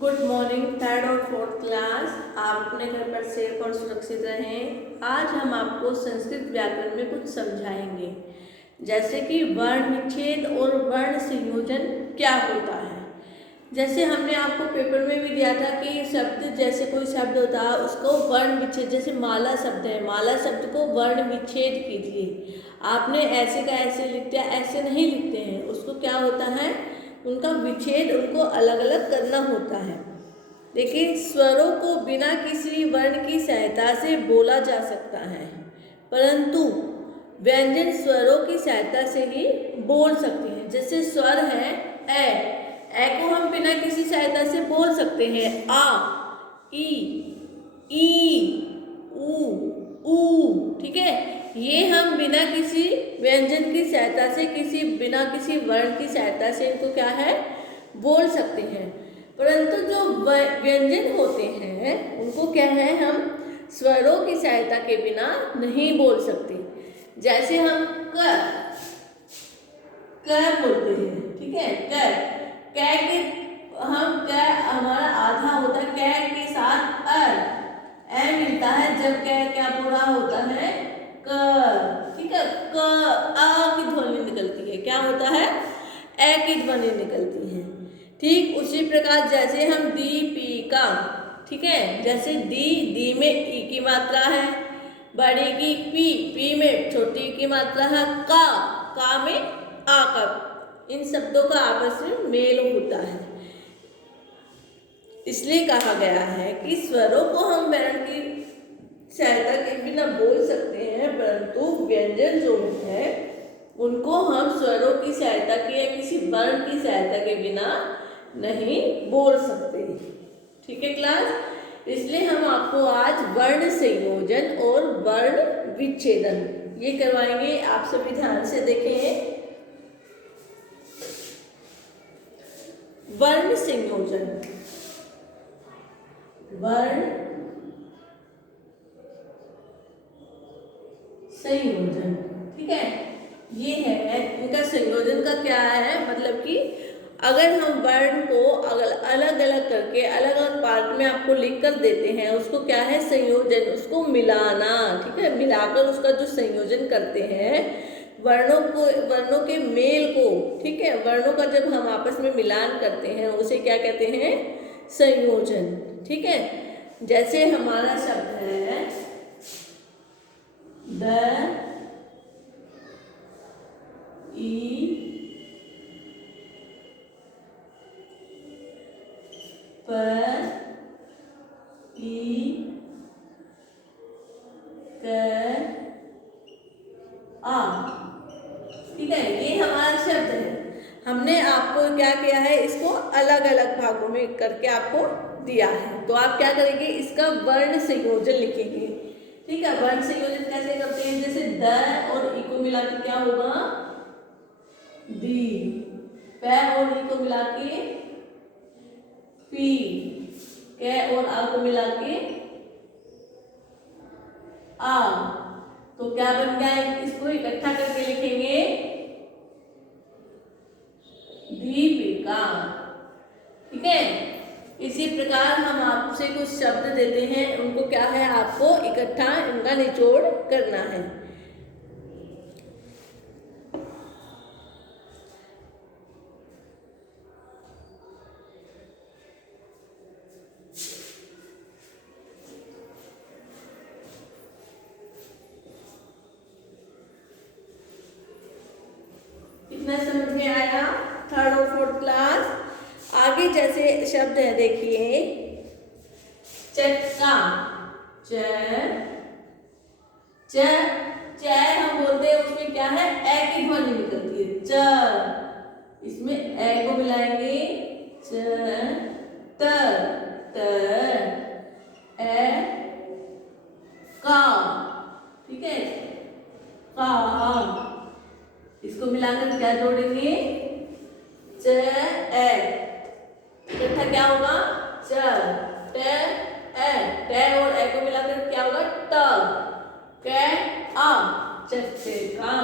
Good morning third और fourth class. आप अपने घर पर सेफ और सुरक्षित रहें। आज हम आपको संस्कृत व्याकरण में कुछ समझाएंगे, जैसे कि वर्ण विच्छेद और वर्ण संयोजन क्या होता है। जैसे हमने आपको पेपर में भी दिया था कि शब्द, जैसे कोई शब्द होता है उसको वर्ण विच्छेद, जैसे माला शब्द है, माला शब्द को वर्ण विच्छेद कीजिए। आपने ऐसे का ऐसे लिख दिया, ऐसे नहीं लिखते हैं, उसको क्या होता है, उनका विच्छेद, उनको अलग अलग करना होता है। देखिए, स्वरों को बिना किसी वर्ण की सहायता से बोला जा सकता है, परंतु व्यंजन स्वरों की सहायता से ही बोल सकते हैं। जैसे स्वर है ए को हम बिना किसी सहायता से बोल सकते हैं। आ, ई, ऊ, ठीक है। ये हम बिना किसी व्यंजन की सहायता से, बिना किसी वर्ण की सहायता से इनको क्या है, बोल सकते हैं। परंतु जो व्यंजन होते हैं उनको क्या है, हम स्वरों की सहायता के बिना नहीं बोल सकते। जैसे हम क बोलते हैं, ठीक है। कै के हम कै हमारा आधा होता है, कै के साथ ए मिलता है, जब कै क्या पूरा होता है, क, ठीक है। क आ की ध्वनि निकलती है, क्या होता है, ए की ध्वनि निकलती है। ठीक उसी प्रकार जैसे हम दीपिका, ठीक है, जैसे दी में ई की मात्रा है, बड़ी की पी में छोटी की मात्रा है, का में आ का, इन शब्दों का आपस में मेल होता है। इसलिए कहा गया है कि स्वरों को हम वर्ण की सहायता के बिना बोल सकते हैं, परंतु व्यंजन जो है उनको हम स्वरों की सहायता की या किसी वर्ण की सहायता के बिना नहीं बोल सकते। ठीक है क्लास। इसलिए हम आपको आज वर्ण संयोजन और वर्ण विच्छेदन ये करवाएंगे। आप सभी ध्यान से देखें। वर्ण संयोजन, वर्ण संयोजन, ठीक है, ये है इनका संयोजन का क्या है, मतलब कि अगर हम वर्ण को अलग अलग करके अलग अलग पार्ट में आपको लिख कर देते हैं, उसको क्या है, संयोजन, उसको मिलाना, ठीक है, मिलाकर उसका जो संयोजन करते हैं, वर्णों के मेल को, ठीक है, वर्णों का जब हम आपस में मिलान करते हैं उसे क्या कहते हैं, संयोजन। ठीक है। जैसे हमारा शब्द है द, ई, पर, ई, कर, आ, ठीक है, ये हमारा शब्द है। हमने आपको क्या किया है, इसको अलग अलग भागों में करके आपको दिया है, तो आप क्या करेंगे, इसका वर्ण संयोजन लिखेंगे। ठीक है, वर्ण संयोजन कैसे करते हैं, जैसे द और ई को मिला के क्या होगा, दी, पै और ई को मिला के पी, कै और आ को मिला के आ, तो क्या बन गया, इसको इकट्ठा करके लिखेंगे दीपिका। ठीक है। इसी प्रकार हम आपसे कुछ शब्द देते हैं, उनको क्या है, आपको इकट्ठा इनका निचोड़ करना है। इतना समझ में आया, थर्ड और फोर्थ क्लास। आगे जैसे शब्द है, देखिए चक्का, च हम बोलते हैं, उसमें क्या है, ए की ध्वनि निकलती है, च, इसमें ए को मिलाएंगे, च, त, ए, का, ठीक है, का, इसको मिलाकर क्या जोड़ेंगे, च, ए, इकट्ठा क्या होगा, च, टे और ए को मिलाकर क्या होगा, ट, कै, आ, चक्का।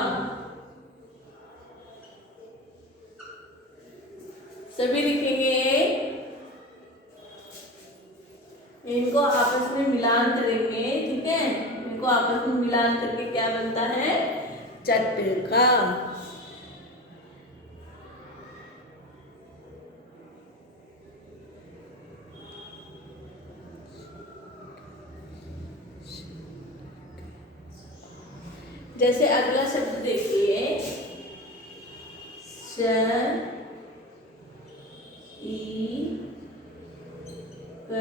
सभी लिखेंगे इनको आपस में मिलान करेंगे, ठीक है। इनको आपस में मिलान करके क्या बनता है, चटका। जैसे अगला शब्द देखिए, श ई क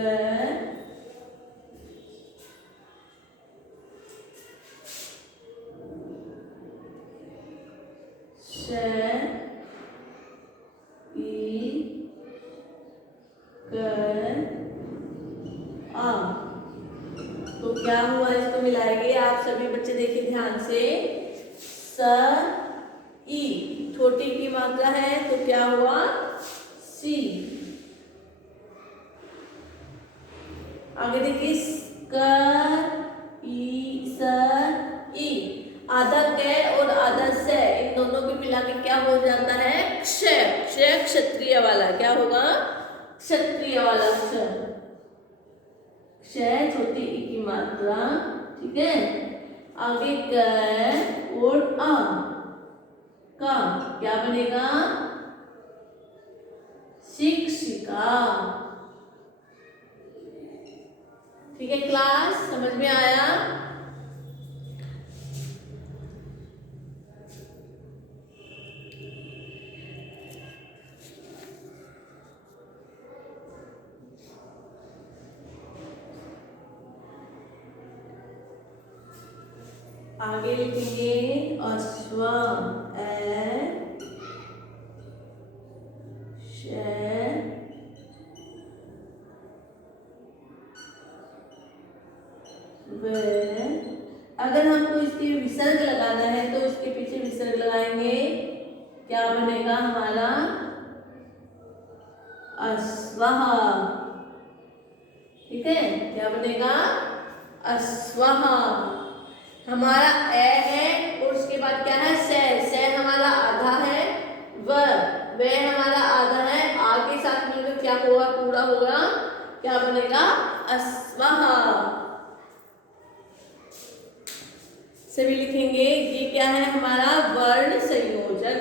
श ई क आ। तो क्या हुआ, इसको मिलाएंगे आप सभी बच्चे, देखिए ध्यान से। स ई छोटी की मात्रा है तो क्या हुआ, सी। आगे देखिए, क ई स ई, आधा क और आधा स, इन दोनों को मिला के क्या हो जाता है, क्ष। क्ष क्षत्रिय वाला, क्या होगा, क्षत्रिय वाला क्ष। क्ष छोटी ई की मात्रा, ठीक है। आगे क और आ, का क्या बनेगा, शिक्षिका। ठीक है क्लास, समझ में आया। आगे लिखेंगे अश्व, अगर हमको इसके विसर्ग लगाना है तो इसके पीछे विसर्ग लगाएंगे, क्या बनेगा हमारा, अश्वः। ठीक है, क्या बनेगा, अश्वः। हमारा ए है और उसके बाद क्या है, से हमारा आधा है, व हमारा आधा है, आ के साथ मिलकर क्या होगा, पूरा होगा, क्या बनेगा, अश्वः। सभी लिखेंगे। ये क्या है, हमारा वर्ण संयोजन।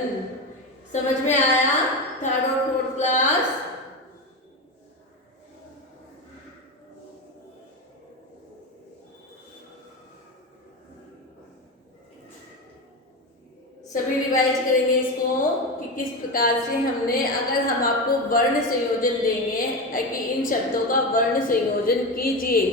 समझ में आया, थर्ड और फोर्थ क्लास। सभी रिवाइज करेंगे इसको कि किस प्रकार से हमने, अगर हम आपको वर्ण संयोजन देंगे कि इन शब्दों का वर्ण संयोजन कीजिए,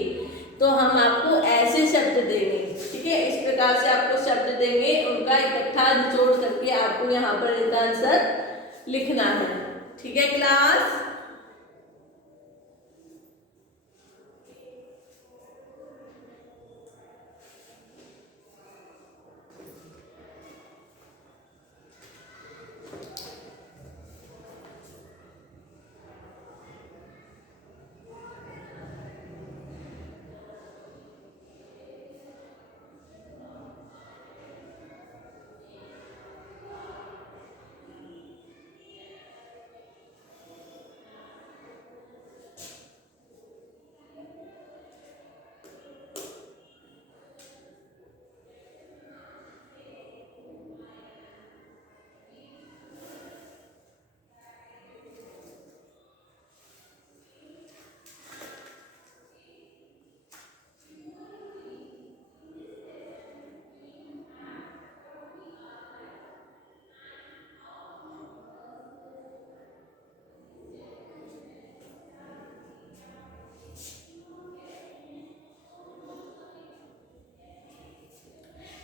तो हम आपको ऐसे शब्द देंगे, ठीक है। इस प्रकार से आपको शब्द देंगे, उनका इकट्ठा निचोड़ करके आपको यहाँ पर इनका आंसर लिखना है, ठीक है क्लास।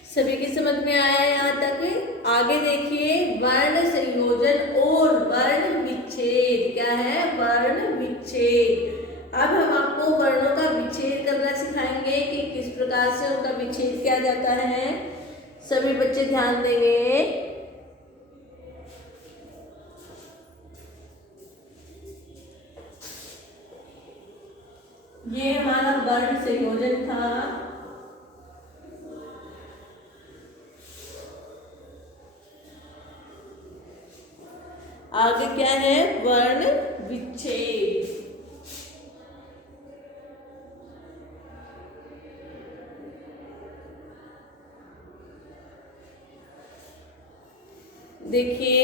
सभी की समझ में आया यहाँ तक। आगे देखिए, वर्ण संयोजन और वर्ण विच्छेद। क्या है, वर्ण विच्छेद। अब हम आपको वर्णों का विच्छेद करना सिखाएंगे कि किस प्रकार से उनका विच्छेद किया जाता है। सभी बच्चे ध्यान देंगे। ये हमारा वर्ण संयोजन था। आगे क्या है, वर्ण विच्छेद। देखिए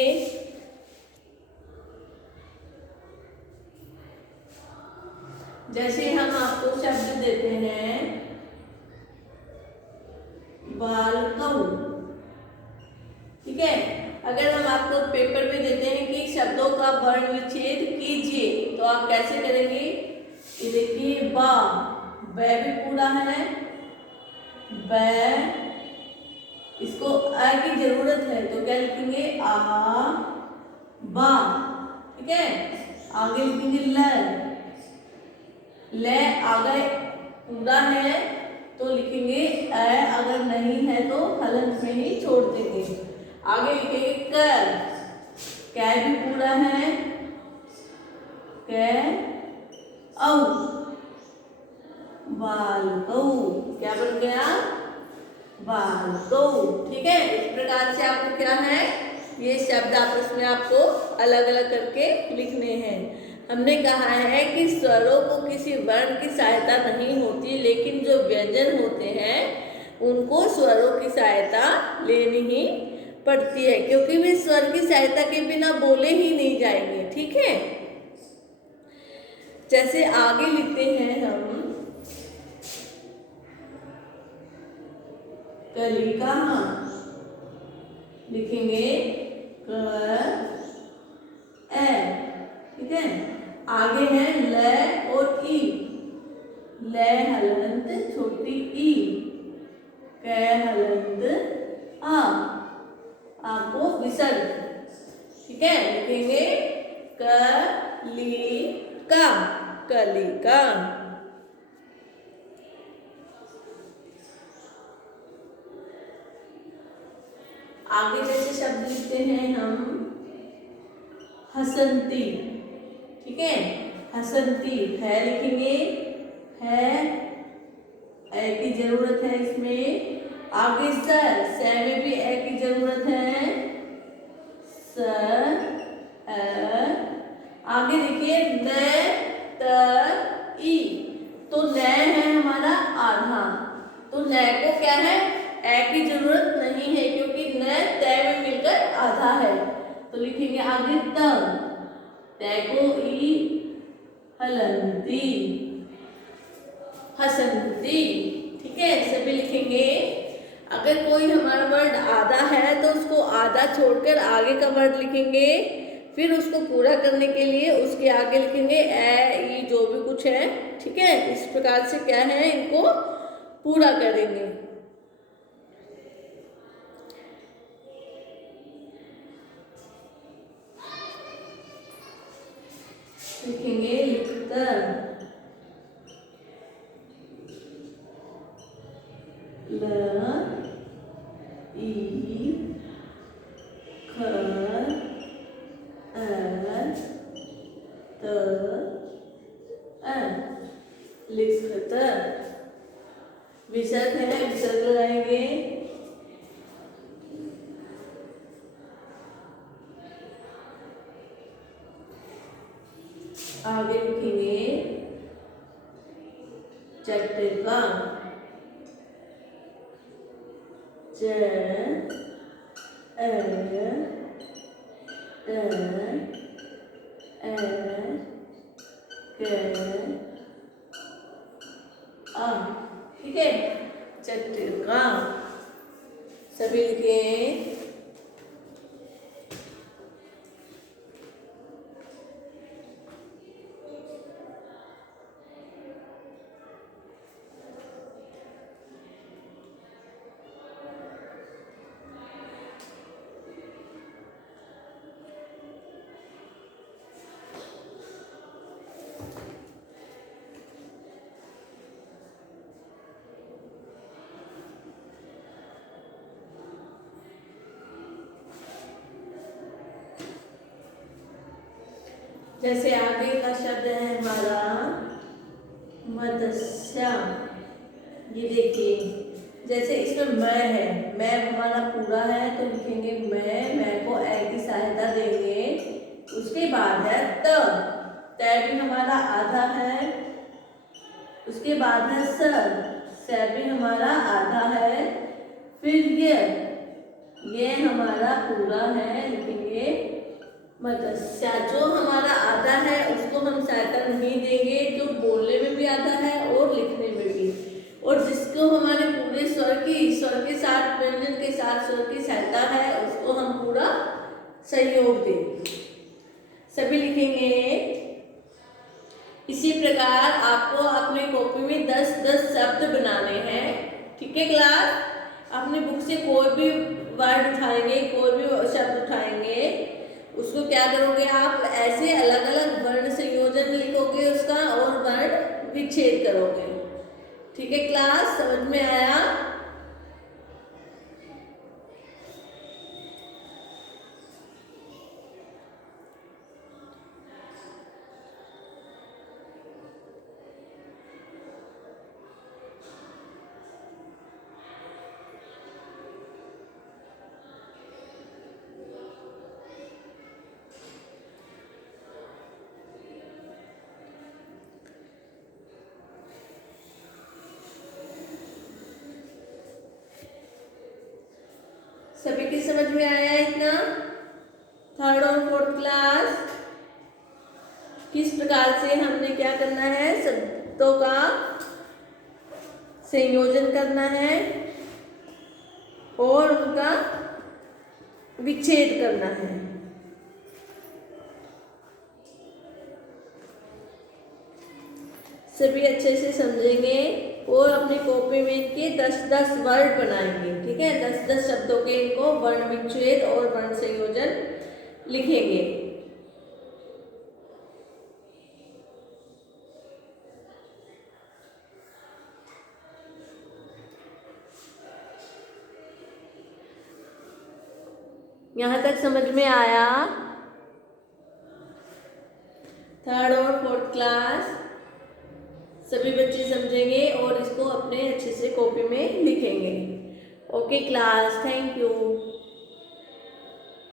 जैसे हम आपको शब्द देते हैं बालकऊ, ठीक है। अगर हम आपको पेपर में देते हैं कि शब्दों का वर्ण विच्छेद कीजिए तो आप कैसे करेंगे? ये देखिए बा, बै भी पूरा है, बै, इसको आ की जरूरत है तो क्या लिखेंगे? आ बा, ठीक है। आगे लिखेंगे ल, ले आगे पूरा है तो लिखेंगे अ, अगर नहीं है तो हलंत में ही छोड़ देंगे। आगे लिखेंगे कर, कै भी पूरा है, कै औ, बालकऊ, क्या बन गया? बालकऊ, ठीक है। इस प्रकार से आपको क्या है, ये शब्द आपस में आपको अलग अलग करके लिखने हैं। हमने कहा है कि स्वरों को किसी वर्ण की सहायता नहीं होती, लेकिन जो व्यंजन होते हैं उनको स्वरों की सहायता लेनी ही पड़ती है, क्योंकि वे स्वर की सहायता के बिना बोले ही नहीं जाएंगे, ठीक है। जैसे आगे लिखते हैं हम कलिका, लिखेंगे क ए, ठीक है। आगे है ल और ई, ल हलंत छोटी ई, क हलंत आ, आपको विसर्ग, ठीक है। लिखेंगे कलिका, कलिका। आगे जैसे शब्द लिखते हैं हम हसंती, ठीक है। हसंती है लिखेंगे, है ए की जरूरत है इसमें। आगे स में भी ए की जरूरत है, स आगे देखिए न त ई, तो न है हमारा आधा, तो न को क्या है, ए की जरूरत नहीं है क्योंकि न त में मिलकर आधा है। तो लिखेंगे आगे त, त को ई हलंती, हसंती, ठीक है। सभी लिखेंगे। अगर कोई हमारा वर्ड आधा है तो उसको आधा छोड़कर आगे का वर्ड लिखेंगे, फिर उसको पूरा करने के लिए उसके आगे लिखेंगे ए ई जो भी कुछ है, ठीक है। इस प्रकार से क्या है, इनको पूरा करेंगे। लिखेंगे लिखतर, ल ई ख त लिखतर। विसर्ग है, विसर्ग लगाएंगे। आगे लिखेंगे चट्टिका, च ठीक है। चट्टिका सभी लिखे। जैसे आगे का शब्द है हमारा मत्स्य, ये देखिए जैसे इसमें मैं है, मैं हमारा पूरा है तो लिखेंगे मैं को ए की सहायता देंगे। उसके बाद है त भी हमारा आधा है। उसके बाद है स भी हमारा आधा है। फिर ये ये हमारा पूरा है, लिखेंगे मत्स्य। जो हमारा आधा है उसको हम सहायता नहीं देंगे, जो बोलने में भी आधा है और लिखने में भी, और जिसको हमारे पूरे स्वर के साथ व्यंजन के साथ स्वर की सहायता है उसको हम पूरा सहयोग देंगे। सभी लिखेंगे। इसी प्रकार आपको अपने कॉपी में 10-10 शब्द बनाने हैं। ठीक है क्लास, अपनी बुक से कोई भी वर्ड उठाएंगे, कोई भी शब्द उठाएंगे, उसको क्या करोगे आप, ऐसे अलग अलग वर्ण संयोजन लिखोगे उसका और वर्ण विच्छेद करोगे। ठीक है क्लास, समझ में आया? सभी की समझ में आया इतना? थर्ड और फोर्थ क्लास किस प्रकार से हमने क्या करना है, शब्दों का संयोजन करना है और उनका विच्छेद करना है। सभी अच्छे से समझेंगे और अपनी कॉपी में इनके 10-10 वर्ड बनाएंगे। ठीक है, 10-10 शब्दों के इनको वर्ण विच्छेद और वर्ण संयोजन लिखेंगे। यहाँ तक समझ में आया? थर्ड और फोर्थ क्लास सभी बच्चे समझेंगे और इसको अपने अच्छे से कॉपी में लिखेंगे। Okay class, thank you.